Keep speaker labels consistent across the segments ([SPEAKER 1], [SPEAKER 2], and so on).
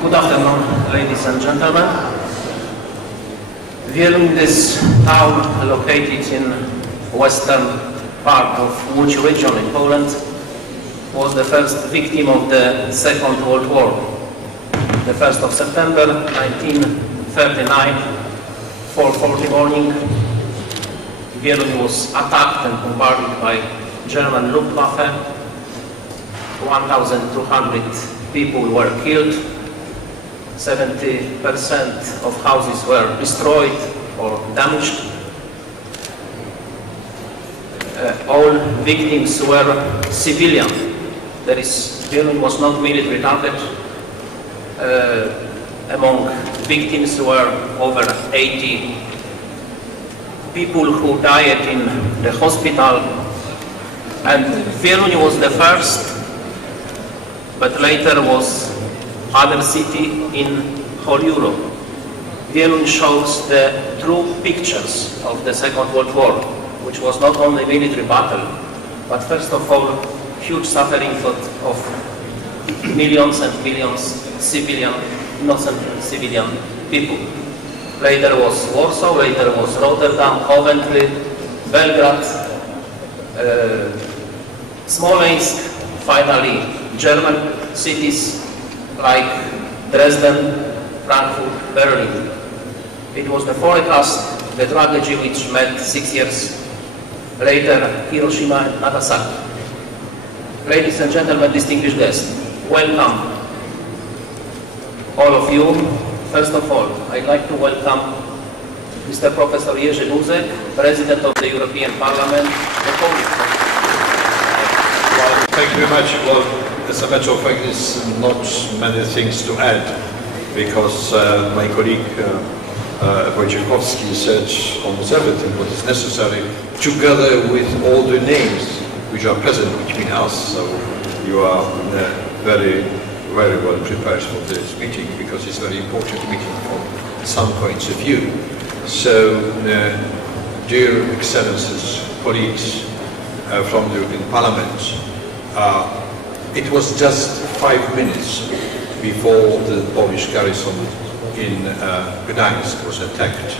[SPEAKER 1] Good afternoon, ladies and gentlemen. Wieluń, this town located in western part of Łódź region in Poland, was the first victim of the Second World War. The 1st of September 1939, 4.40 morning, Wieluń was attacked and bombarded by German Luftwaffe. 1,200 people were killed. 70% of houses were destroyed or damaged. Uh, all victims were civilian. There is, Wieluń was not military target. Uh, among victims were over 80 people who died in the hospital. And Wieluń was the first, but later was other city in whole Europe. Wieluń shows the true pictures of the Second World War, which was not only military battle, but first of all, huge suffering of, of millions and millions civilian, innocent civilian people. Later was Warsaw, later was Rotterdam, Coventry, Belgrade, uh, Smolensk, finally German cities like Dresden, Frankfurt, Berlin. It was the forecast, the tragedy which met six years later Hiroshima and Nagasaki. Ladies and gentlemen, distinguished guests, welcome all of you. First of all, I'd like to welcome Mr. Professor Jerzy Buzek, President of the European Parliament,
[SPEAKER 2] thank you very much. Well, as a matter of fact, there's not many things to add because uh, my colleague uh, uh, Wojciechowski said almost everything what is necessary together with all the names which are present between us. So you are uh, very, very well prepared for this meeting because it's a very important meeting from some points of view. So, uh, dear Excellencies, colleagues from the European Parliament, it was just five minutes before the Polish garrison in uh, Gdańsk was attacked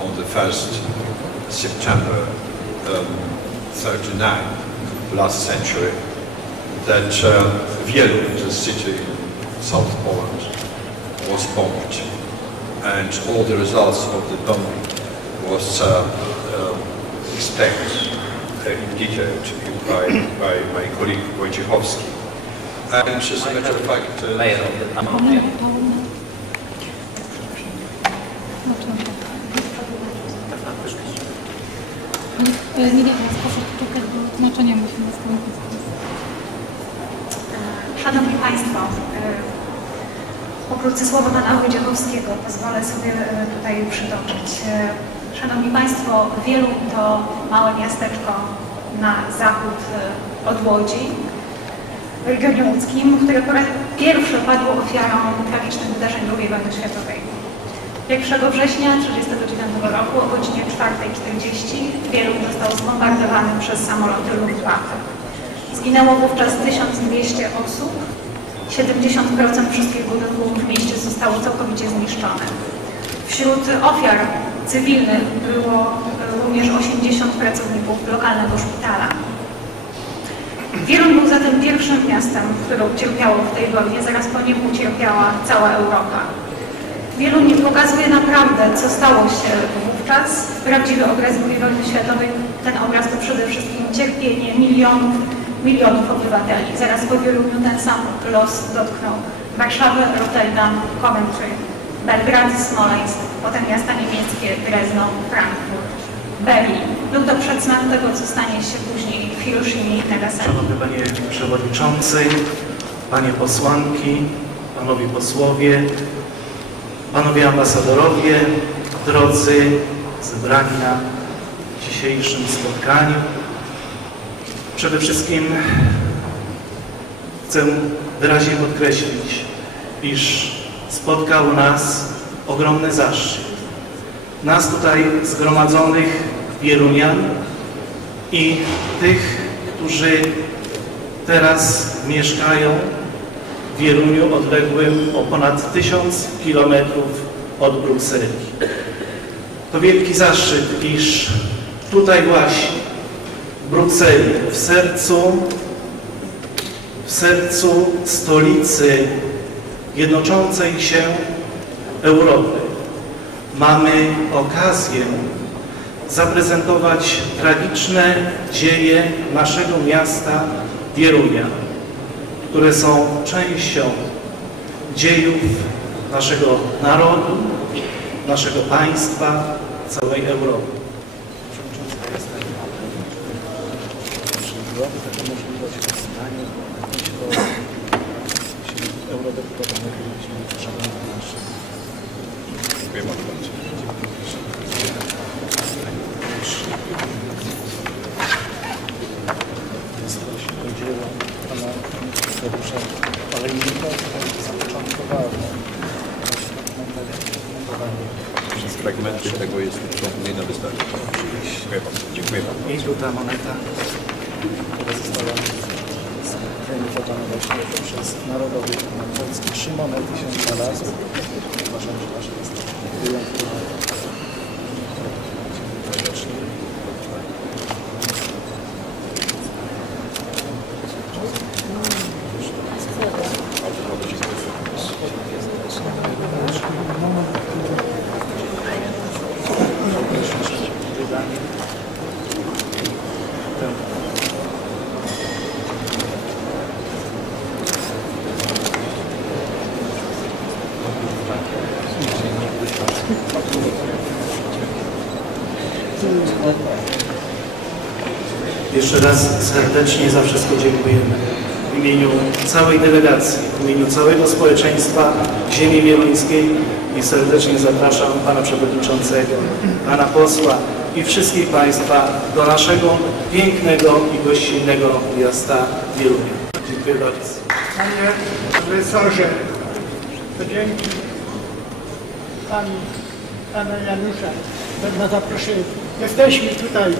[SPEAKER 2] on the 1st September um, 39, last century, that uh, Wieluń, the city in South Poland, was bombed. And all the results of the bombing was uh, uh, explained in detail by, by my colleague Wojciechowski. And as a matter of fact, uh,
[SPEAKER 3] tłumaczenie musimy skończyć. Szanowni Państwo, pokrótce słowo pana Wojciechowskiego pozwolę sobie e, tutaj przytoczyć. E, Szanowni Państwo, wielu to małe miasteczko na zachód e, od Łodzi, łódzkim, które po raz pierwszy padło ofiarą tragicznych wydarzeń II wojny światowej. 1 września 1939 roku o godzinie 4.40 Wieluń został zbombardowany przez samoloty Luftwaffe. Zginęło wówczas 1200 osób, 70% wszystkich budynków w mieście zostało całkowicie zniszczone. Wśród ofiar cywilnych było również 80 pracowników lokalnego szpitala. Wieluń był zatem pierwszym miastem, które ucierpiało w tej wojnie, zaraz po nim ucierpiała cała Europa. Wieluń pokazuje naprawdę, co stało się wówczas. Prawdziwy obraz II wojny światowej, ten obraz to przede wszystkim cierpienie milionów, milionów obywateli. Zaraz po Wieluniu ten sam los dotknął Warszawę, Rotterdam, Coventry, Belgrad, Smoleńsk, potem miasta niemieckie, Drezno, Frankfurt, Berlin. Był to przedsmak tego, co stanie się później w Hiroshimie i Nagasaki.
[SPEAKER 4] Szanowny Panie Przewodniczący, Panie Posłanki, Panowie Posłowie, Panowie Ambasadorowie, drodzy zebrani na dzisiejszym spotkaniu. Przede wszystkim chcę wyraźnie podkreślić, iż spotkał nas ogromny zaszczyt. Nas tutaj zgromadzonych Wielunian i tych, którzy teraz mieszkają w Wieruniu odległym o ponad tysiąc kilometrów od Brukseli. To wielki zaszczyt, iż tutaj właśnie, w Brukseli, w sercu, w sercu stolicy jednoczącej się Europy, mamy okazję zaprezentować tragiczne dzieje naszego miasta Wierunia, które są częścią dziejów naszego narodu, naszego państwa, całej Europy nasze Dziękuję bardzo. to dzieło pana Tadeusza Olejnika, które zapoczątkowało montowanie Fragmenty tego jest, tutaj na wystawie. Dziękuję bardzo. Dziękuję. I tu ta moneta. która została wyemitowana właśnie przez Narodowy Polski. Trzy monety się. Uważam, że nasze jest wyjątkowe. Serdecznie. Wydanie. Ten Jeszcze raz serdecznie za wszystko dziękujemy. W imieniu całej delegacji, w imieniu całego społeczeństwa ziemi wieluńskiej i serdecznie zapraszam Pana Przewodniczącego, Pana Posła i wszystkich Państwa do naszego pięknego i gościnnego miasta Wielunia. Dziękuję
[SPEAKER 5] bardzo. Panie profesorze, to dzięki Pani, Pana Janusza za zaproszenie. Jesteśmy tutaj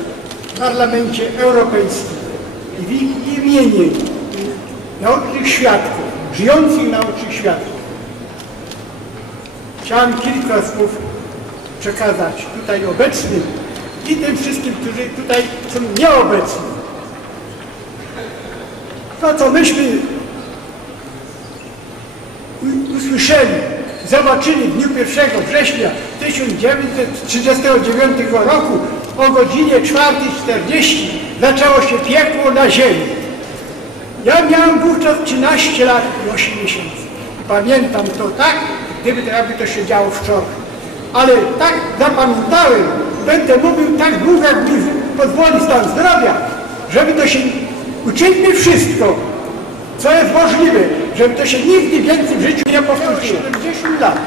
[SPEAKER 5] w Parlamencie Europejskim i w ich imieniu naocznych świadków, żyjących naocznych świadków. Chciałem kilka słów przekazać tutaj obecnym i tym wszystkim, którzy tutaj są nieobecni. To, co myśmy usłyszeli, zobaczyli w dniu 1 września 1939 roku o godzinie 4.40 zaczęło się piekło na ziemi. Ja miałem wówczas 13 lat i 8 miesięcy. Pamiętam to tak, gdyby to, jakby to się działo wczoraj. Ale tak zapamiętałem, będę mówił tak długo, jak mi pozwoli stan zdrowia, żeby to się uczyńmy wszystko, co jest możliwe, żeby to się nigdy więcej w życiu nie powtórzyło. 70 lat.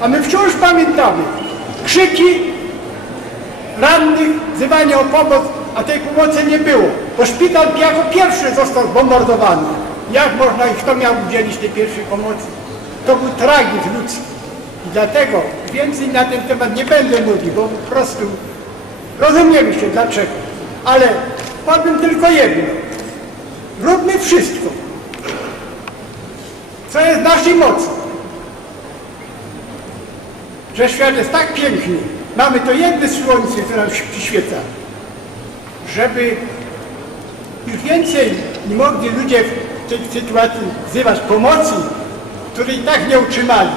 [SPEAKER 5] A my wciąż pamiętamy krzyki rannych, wzywanie o pomoc, a tej pomocy nie było. Bo szpital jako pierwszy został zbombardowany. Jak można i kto miał udzielić tej pierwszej pomocy? To był tragizm ludzki. I dlatego więcej na ten temat nie będę mówił, bo po prostu rozumiemy się dlaczego. Ale powiem tylko jedno. Róbmy wszystko, co jest naszej mocy. Że świat jest tak piękny, mamy to jedno słońce, które nam przyświeca, żeby już więcej nie mogli ludzie w tej sytuacji wzywać pomocy, której i tak nie utrzymali.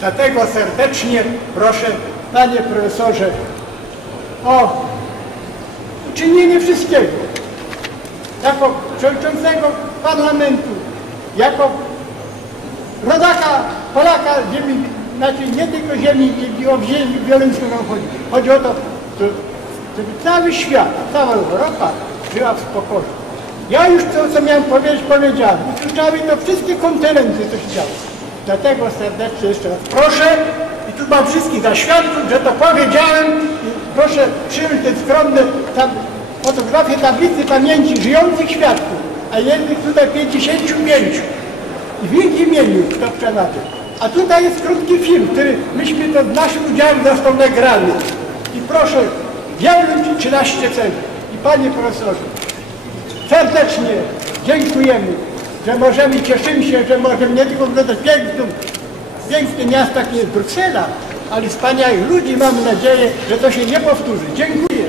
[SPEAKER 5] Dlatego serdecznie proszę, panie profesorze, o uczynienie wszystkiego. Jako przewodniczącego parlamentu, jako rodaka, Polaka, ziemi, znaczy nie tylko ziemi, i o ziemi wioleńską nam chodzi. Chodzi o to, żeby cały świat, cała Europa żyła w spokoju. Ja już to, co miałem powiedzieć, powiedziałem. Wykluczały to wszystkie kontynenty, co się działo. Dlatego serdecznie jeszcze raz proszę i tu mam wszystkich za świadków, że to powiedziałem i proszę przyjąć te skromne tam, fotografię tablicy pamięci żyjących świadków, a jednych tutaj 55 i w ich imieniu kto przemawiał. A tutaj jest krótki film, który myśmy to naszym udziałem został nagrany. I proszę, wielu Ci 13 celi. I Panie Profesorze, serdecznie dziękujemy że możemy, cieszymy się, że możemy nie tylko oglądać piękną, piękne miasta, jakie jest Bruksela, ale wspaniałych ludzi. Mamy nadzieję, że to się nie powtórzy. Dziękuję.